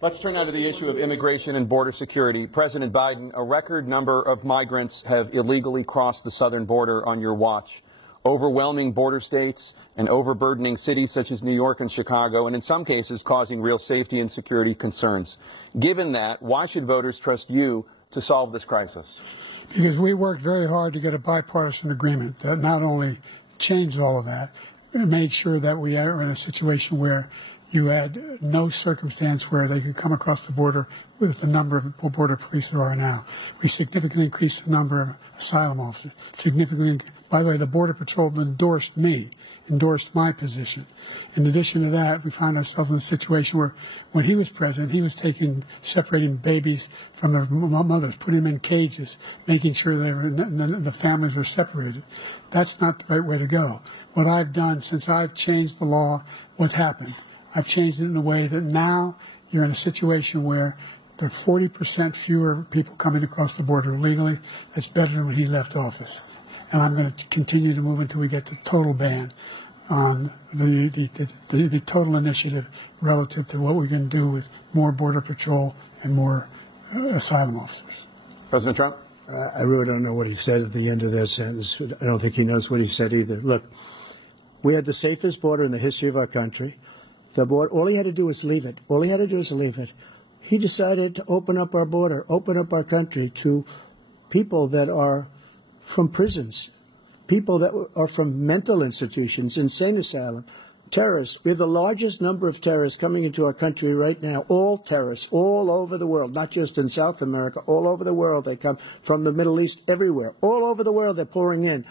Let's turn now to the issue of immigration and border security. President Biden, a record number of migrants have illegally crossed the southern border on your watch. Overwhelming border states and overburdening cities such as New York and Chicago, and in some cases causing real safety and security concerns. Given that, why should voters trust you to solve this crisis? Because we worked very hard to get a bipartisan agreement that not only changed all of that, it made sure that we are in a situation where you had no circumstance where they could come across the border with the number of border police there are now. We significantly increased the number of asylum officers. By the way, the Border Patrol endorsed my position. In addition to that, we found ourselves in a situation where when he was president, he was separating babies from their mothers, putting them in cages, making sure the families were separated. That's not the right way to go. What I've done since I've changed the law, what's happened? I've changed it in a way that now you're in a situation where there are 40% fewer people coming across the border illegally. That's better than when he left office. And I'm going to continue to move until we get the total ban on the total initiative relative to what we can do with more Border Patrol and more asylum officers. President Trump? I really don't know what he said at the end of that sentence. I don't think he knows what he said either. Look, we had the safest border in the history of our country. The border, all he had to do was leave it. All he had to do was leave it. He decided to open up our border, open up our country to people that are from prisons, people that are from mental institutions, insane asylum, terrorists. We have the largest number of terrorists coming into our country right now, all terrorists, all over the world, not just in South America, all over the world. They come from the Middle East, everywhere. All over the world they're pouring in.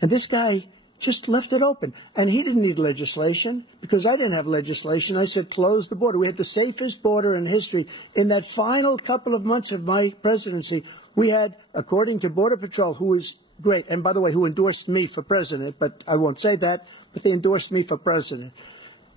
And this guy just left it open. And he didn't need legislation because I didn't have legislation. I said close the border. We had the safest border in history. In that final couple of months of my presidency, we had, according to Border Patrol, who is great, and by the way, who endorsed me for president, but I won't say that, but they endorsed me for president.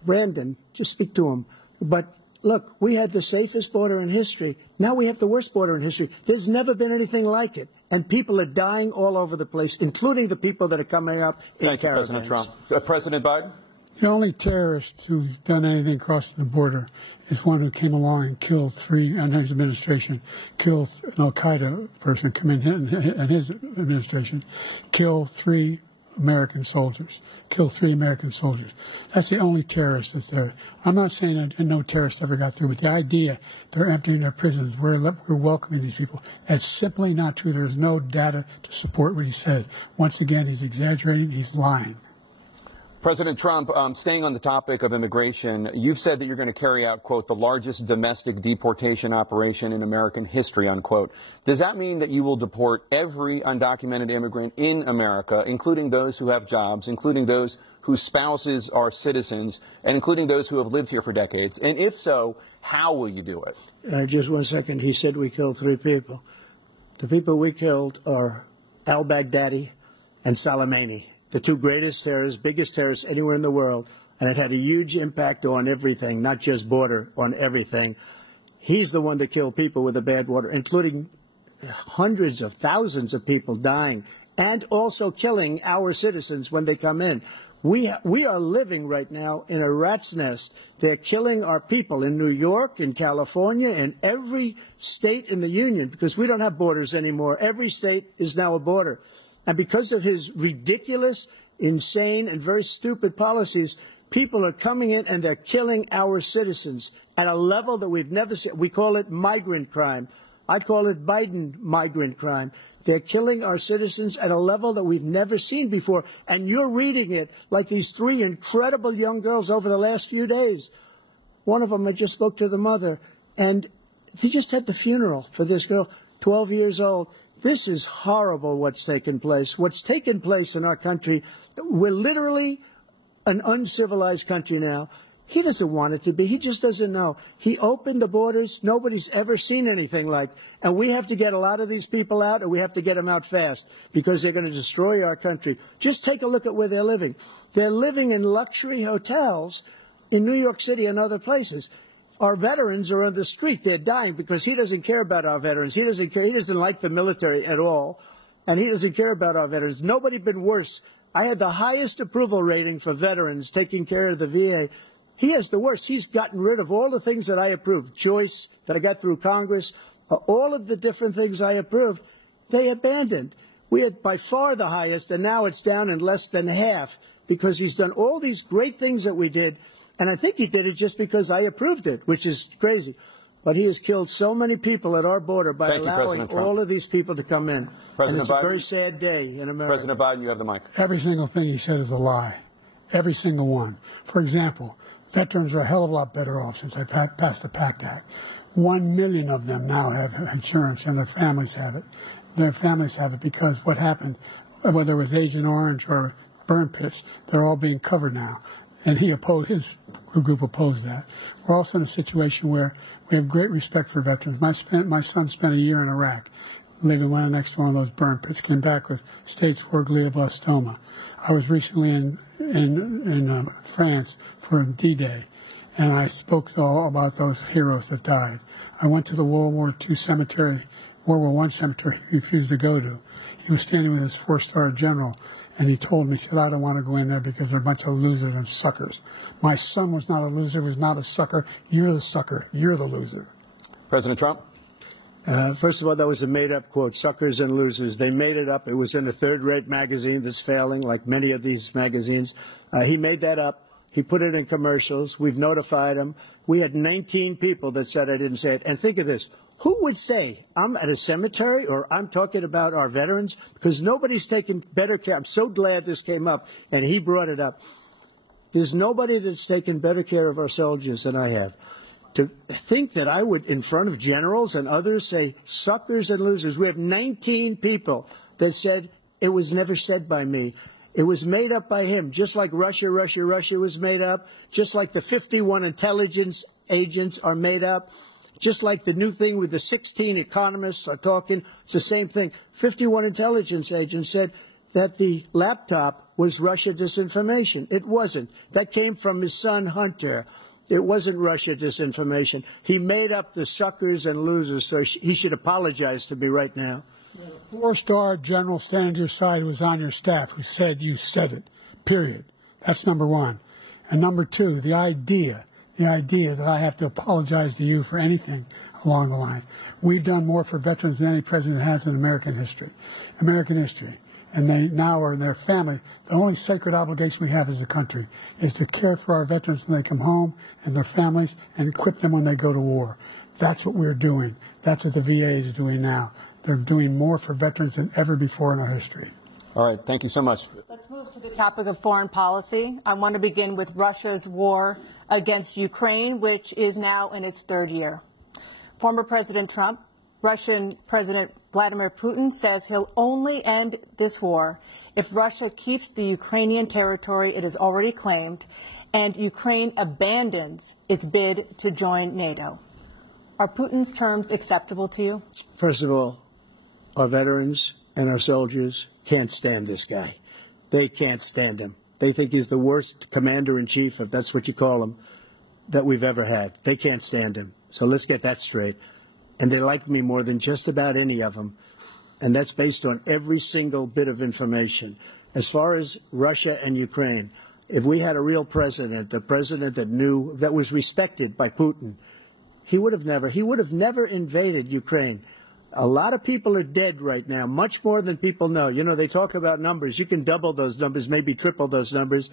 Brandon, just speak to him. But look, we had the safest border in history. Now we have the worst border in history. There's never been anything like it. And people are dying all over the place, including the people that are coming up in Thank caravans. you, President Trump. President Biden? The only terrorist who's done anything crossing the border is one who came along and killed three, under his administration, killed an Al-Qaeda person come in his administration, killed three American soldiers. That's the only terrorist that's there. I'm not saying that no terrorist ever got through, but the idea they're emptying their prisons, we're welcoming these people, that's simply not true. There's no data to support what he said. Once again, he's exaggerating, he's lying. President Trump, staying on the topic of immigration, you've said that you're going to carry out, quote, the largest domestic deportation operation in American history, unquote. Does that mean that you will deport every undocumented immigrant in America, including those who have jobs, including those whose spouses are citizens, and including those who have lived here for decades? And if so, how will you do it? Just 1 second. He said we killed three people. The people we killed are al-Baghdadi and Soleimani, the two greatest terrorists, biggest terrorists anywhere in the world, and it had a huge impact on everything, not just border, on everything. He's the one that killed people with the bad water, including hundreds of thousands of people dying, and also killing our citizens when they come in. We are living right now in a rat's nest. They're killing our people in New York, in California, in every state in the union, because we don't have borders anymore. Every state is now a border. And because of his ridiculous, insane, and very stupid policies, people are coming in and they're killing our citizens at a level that we've never seen. We call it migrant crime. I call it Biden migrant crime. They're killing our citizens at a level that we've never seen before. And you're reading it like these three incredible young girls over the last few days. One of them, I just spoke to the mother, and he just had the funeral for this girl, 12 years old. This is horrible what's taken place. What's taken place in our country, we're literally an uncivilized country now. He doesn't want it to be. He just doesn't know. He opened the borders. Nobody's ever seen anything like. And we have to get a lot of these people out, and we have to get them out fast because they're going to destroy our country. Just take a look at where they're living. They're living in luxury hotels in New York City and other places. Our veterans are on the street. They're dying because he doesn't care about our veterans. He doesn't care. He doesn't like the military at all, and he doesn't care about our veterans. Nobody been worse. I had the highest approval rating for veterans taking care of the VA He has the worst. He's gotten rid of all the things that I approved. Choice that I got through Congress, all of the different things I approved, they abandoned. We had by far the highest, and now it's down in less than half because he's done all these great things that we did. And I think he did it just because I approved it, which is crazy. But he has killed so many people at our border by allowing all of these people to come in. And it's a very sad day in America. President Biden, you have the mic. Every single thing he said is a lie. Every single one. For example, veterans are a hell of a lot better off since I passed the PACT Act. 1 million of them now have insurance, and their families have it. Their families have it because what happened, whether it was Agent Orange or burn pits, they're all being covered now. And his group opposed that. We're also in a situation where we have great respect for veterans. My son spent a year in Iraq, living right next to one of those burn pits, came back with stage 4 glioblastoma. I was recently in France for D-Day, and I spoke all about those heroes that died. I went to the World War II cemetery, World War I cemetery he refused to go to. He was standing with his 4-star general, and he told me, he said, I don't want to go in there because they're a bunch of losers and suckers. My son was not a loser, was not a sucker. You're the sucker. You're the loser. President Trump? First of all, that was a made-up quote, suckers and losers. They made it up. It was in a third-rate magazine that's failing, like many of these magazines. He made that up. He put it in commercials. We've notified him. We had 19 people that said I didn't say it. And think of this. Who would say I'm at a cemetery or I'm talking about our veterans? Because nobody's taken better care. I'm so glad this came up, and he brought it up. There's nobody that's taken better care of our soldiers than I have. To think that I would, in front of generals and others, say suckers and losers. We have 19 people that said it was never said by me. It was made up by him, just like Russia was made up, just like the 51 intelligence agents are made up. Just like the new thing with the 16 economists are talking, it's the same thing. 51 intelligence agents said that the laptop was Russia disinformation. It wasn't. That came from his son, Hunter. It wasn't Russia disinformation. He made up the suckers and losers, so he should apologize to me right now. The 4-star general standing to your side who was on your staff who said you said it, period. That's number one. And number two, the idea that I have to apologize to you for anything along the line. We've done more for veterans than any president has in American history. And they now are in their family. The only sacred obligation we have as a country is to care for our veterans when they come home and their families and equip them when they go to war. That's what we're doing. That's what the VA is doing now. They're doing more for veterans than ever before in our history. All right. Thank you so much. Let's move to the topic of foreign policy. I want to begin with Russia's war against Ukraine, which is now in its 3rd year. Former President Trump, Russian President Vladimir Putin says he'll only end this war if Russia keeps the Ukrainian territory it has already claimed and Ukraine abandons its bid to join NATO. Are Putin's terms acceptable to you? First of all, our veterans and our soldiers can't stand this guy. They can't stand him. They think he's the worst commander-in-chief, if that's what you call him, that we've ever had. They can't stand him. So let's get that straight. And they like me more than just about any of them. And that's based on every single bit of information. As far as Russia and Ukraine, if we had a real president, the president that knew, that was respected by Putin, he would have never invaded Ukraine. A lot of people are dead right now, much more than people know. You know, they talk about numbers. You can double those numbers, maybe triple those numbers.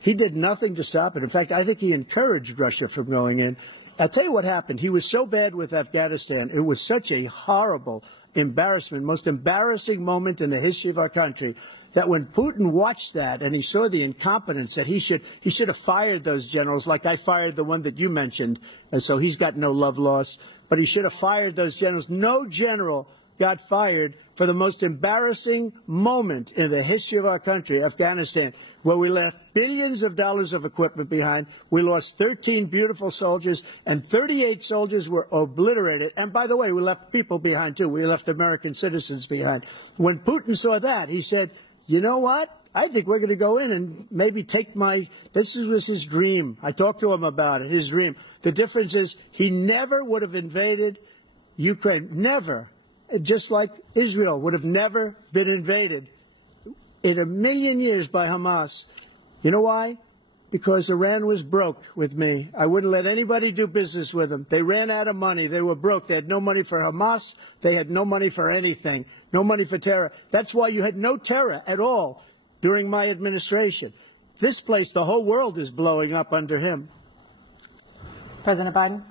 He did nothing to stop it. In fact, I think he encouraged Russia from going in. I'll tell you what happened. He was so bad with Afghanistan. It was such a horrible embarrassment, most embarrassing moment in the history of our country, that when Putin watched that and he saw the incompetence, that he should have fired those generals, like I fired the one that you mentioned, and so he's got no love lost. But he should have fired those generals. No general got fired for the most embarrassing moment in the history of our country, Afghanistan, where we left billions of dollars of equipment behind. We lost 13 beautiful soldiers, and 38 soldiers were obliterated. And by the way, we left people behind, too. We left American citizens behind. When Putin saw that, he said, you know what? I think we're going to go in and maybe take this was his dream. I talked to him about it, his dream. The difference is he never would have invaded Ukraine. Never. Just like Israel would have never been invaded in a million years by Hamas. You know why? because Iran was broke with me. I wouldn't let anybody do business with them. They ran out of money. They were broke. They had no money for Hamas. They had no money for anything, no money for terror. That's why you had no terror at all during my administration. This place, the whole world is blowing up under him. President Biden?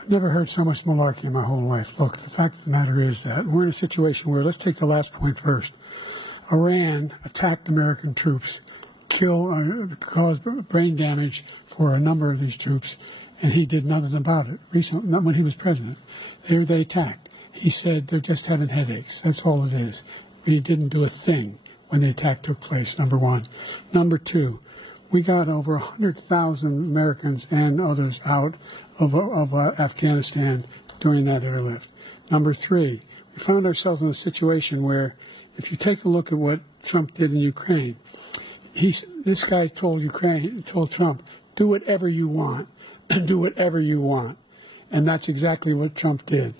I've never heard so much malarkey in my whole life. Look, the fact of the matter is that we're in a situation where, let's take the last point first. Iran attacked American troops, caused brain damage for a number of these troops, and he did nothing about it. Recently, not when he was president. They attacked. He said they're just having headaches. That's all it is. He didn't do a thing when the attack took place, number one. Number two, we got over 100,000 Americans and others out of Afghanistan during that airlift. Number three, we found ourselves in a situation where, if you take a look at what Trump did in Ukraine, this guy told Trump, do whatever you want, do whatever you want. And that's exactly what Trump did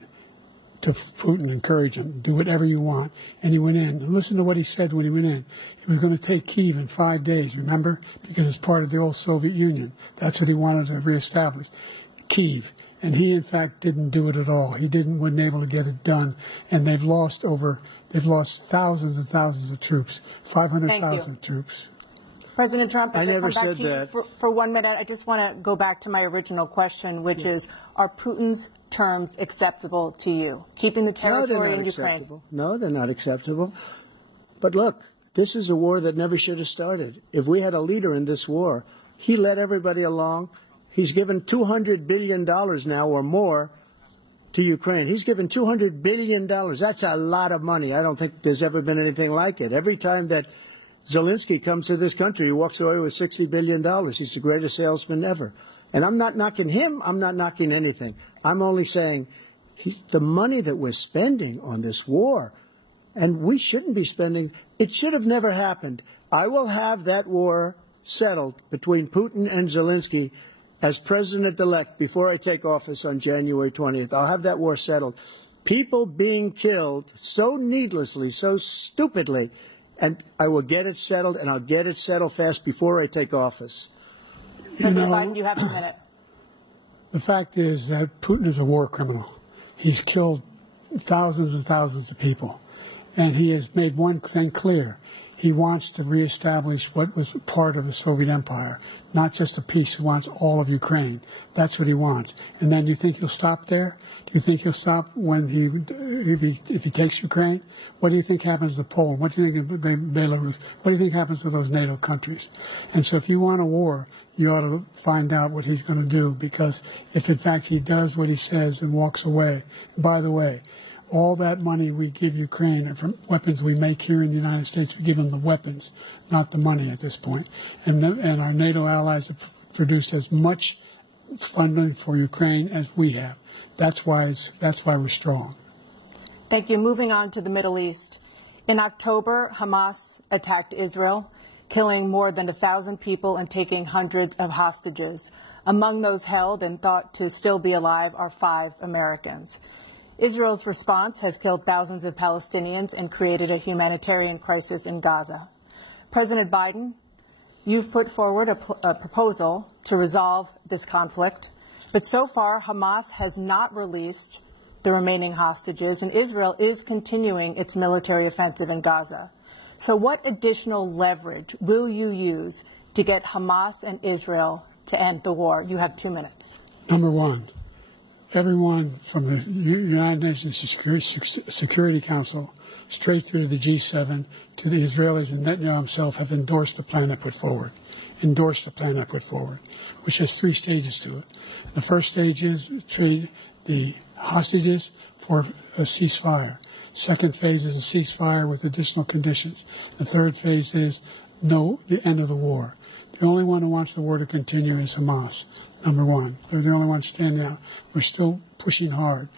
to Putin, encourage him, do whatever you want. And he went in. And listen to what he said when he went in. He was going to take Kyiv in 5 days, remember? Because it's part of the old Soviet Union. That's what he wanted to reestablish, Kyiv. And he, in fact, didn't do it at all. He wasn't able to get it done. And they've lost thousands and thousands of troops, 500,000 troops. President Trump, I never come back said to you that. for 1 minute. I just want to go back to my original question, which is, are Putin's terms acceptable to you? Keeping the territory in Ukraine? Acceptable. No, they're not acceptable. But look, this is a war that never should have started. If we had a leader in this war, he led everybody along. He's given $200 billion now or more to Ukraine. He's given $200 billion. That's a lot of money. I don't think there's ever been anything like it. Every time that Zelensky comes to this country, he walks away with $60 billion. He's the greatest salesman ever. And I'm not knocking him. I'm not knocking anything. I'm only saying the money that we're spending on this war, and we shouldn't be spending, it should have never happened. I will have that war settled between Putin and Zelensky as president-elect before I take office on January 20th. I'll have that war settled. People being killed so needlessly, so stupidly, and I will get it settled, and I'll get it settled fast before I take office. President Biden, you have a minute. The fact is that Putin is a war criminal. He's killed thousands and thousands of people. And he has made one thing clear. He wants to reestablish what was part of the Soviet Empire, not just a piece. He wants all of Ukraine. That's what he wants. And then do you think he'll stop there? Do you think he'll stop when if he takes Ukraine? What do you think happens to Poland? What do you think of Belarus? What do you think happens to those NATO countries? And so if you want a war, you ought to find out what he's going to do, because if in fact he does what he says and walks away, by the way, all that money we give Ukraine and from weapons we make here in the United States, we give them the weapons, not the money at this point. And our NATO allies have produced as much funding for Ukraine as we have. That's why we're strong. Thank you. Moving on to the Middle East. In October, Hamas attacked Israel, killing more than 1,000 people and taking hundreds of hostages. Among those held and thought to still be alive are 5 Americans. Israel's response has killed thousands of Palestinians and created a humanitarian crisis in Gaza. President Biden, you've put forward a proposal to resolve this conflict, but so far Hamas has not released the remaining hostages, and Israel is continuing its military offensive in Gaza. So what additional leverage will you use to get Hamas and Israel to end the war? You have 2 minutes. Number one, everyone from the United Nations Security Council straight through to the G7 to the Israelis and Netanyahu himself have endorsed the plan I put forward, which has 3 stages to it. The first stage is trade the hostages for a ceasefire. Second phase is a ceasefire with additional conditions. The third phase is the end of the war. The only one who wants the war to continue is Hamas, number one. They're the only ones standing out. We're still pushing hard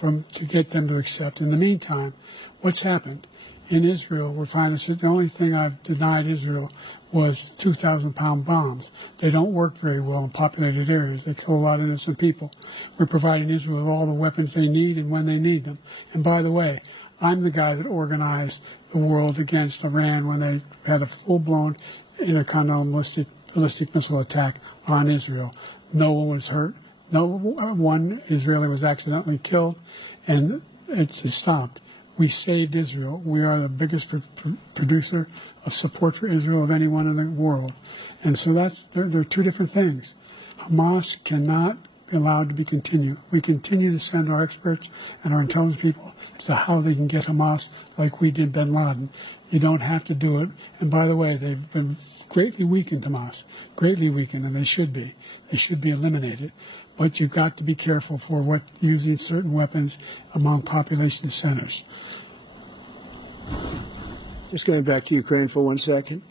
to get them to accept. In the meantime, what's happened? In Israel, we're finding that the only thing I've denied Israel was 2,000-pound bombs. They don't work very well in populated areas. They kill a lot of innocent people. We're providing Israel with all the weapons they need and when they need them. And by the way, I'm the guy that organized the world against Iran when they had a full-blown intercontinental ballistic ballistic missile attack on Israel. No one was hurt. No one Israeli was accidentally killed, and it just stopped. We saved Israel. We are the biggest producer of support for Israel of anyone in the world. And so there are two different things. Hamas cannot be allowed to be continued. We continue to send our experts and our intelligence people as to how they can get Hamas like we did bin Laden. You don't have to do it. And by the way, they've been greatly weakened, Hamas, greatly weakened, and they should be. They should be eliminated. But you've got to be careful for using certain weapons among population centers. Just going back to Ukraine for 1 second.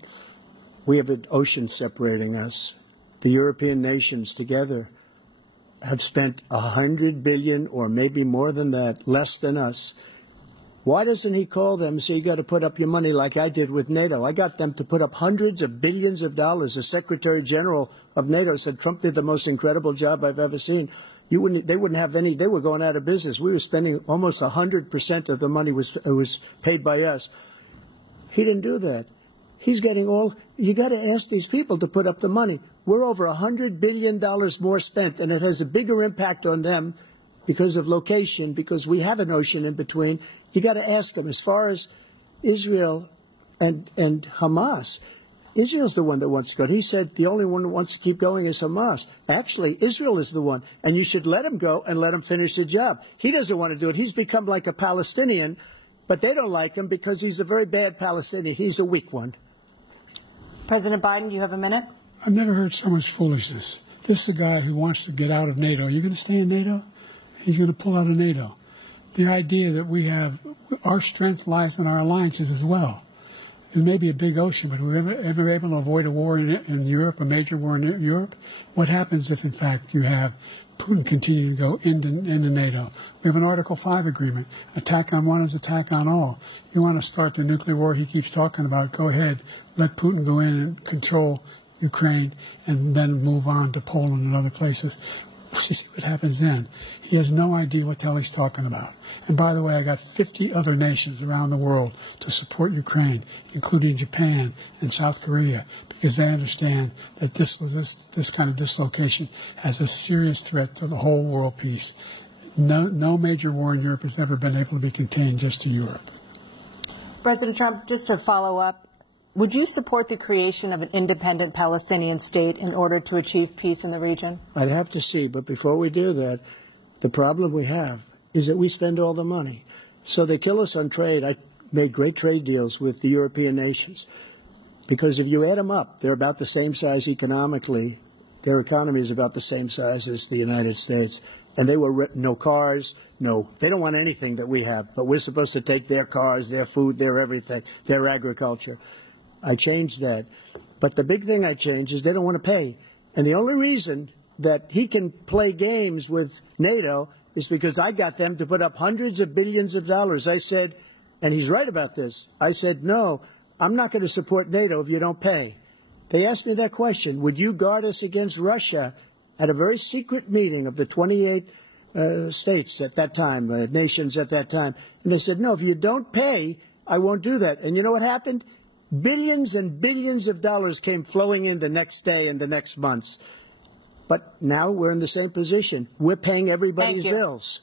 We have an ocean separating us. The European nations together have spent $100 billion, or maybe more than that, less than us. Why doesn't he call them and say, you got to put up your money like I did with NATO? I got them to put up hundreds of billions of dollars. The Secretary General of NATO said Trump did the most incredible job I've ever seen. They wouldn't have any. They were going out of business. We were spending almost 100% of the money was paid by us. He didn't do that. He's getting all. You got to ask these people to put up the money. We're over $100 billion more spent, and it has a bigger impact on them because of location, because we have an ocean in between. You got to ask them. As far as Israel and Hamas, Israel's the one that wants to go. He said the only one that wants to keep going is Hamas. Actually, Israel is the one, and you should let him go and let him finish the job. He doesn't want to do it. He's become like a Palestinian, but they don't like him because he's a very bad Palestinian. He's a weak one. President Biden, you have a minute. I've never heard so much foolishness. This is a guy who wants to get out of NATO. You're going to stay in NATO? He's going to pull out of NATO. The idea that we have, our strength lies in our alliances as well. It may be a big ocean, but we're ever able to avoid a war in Europe, a major war in Europe? What happens if, in fact, you have Putin continue to go into NATO? We have an Article 5 agreement. Attack on one is attack on all. You want to start the nuclear war he keeps talking about, go ahead. Let Putin go in and control Ukraine and then move on to Poland and other places. See what happens then. He has no idea what the hell he's talking about. And by the way, I got 50 other nations around the world to support Ukraine, including Japan and South Korea, because they understand that this kind of dislocation has a serious threat to the whole world peace. No major war in Europe has ever been able to be contained just to Europe. President Trump, just to follow up, would you support the creation of an independent Palestinian state in order to achieve peace in the region? I'd have to see, but before we do that, the problem we have is that we spend all the money. So they kill us on trade. I made great trade deals with the European nations because if you add them up, they're about the same size economically. Their economy is about the same size as the United States. And they were no cars, they don't want anything that we have, but we're supposed to take their cars, their food, their everything, their agriculture. I changed that. But the big thing I changed is they don't want to pay. And the only reason that he can play games with NATO is because I got them to put up hundreds of billions of dollars. I said, and he's right about this, I said, no, I'm not going to support NATO if you don't pay. They asked me that question, would you guard us against Russia, at a very secret meeting of the 28 states at that time, nations at that time. And they said, no, if you don't pay, I won't do that. And you know what happened? Billions and billions of dollars came flowing in the next day and the next months. But now we're in the same position. We're paying everybody's bills.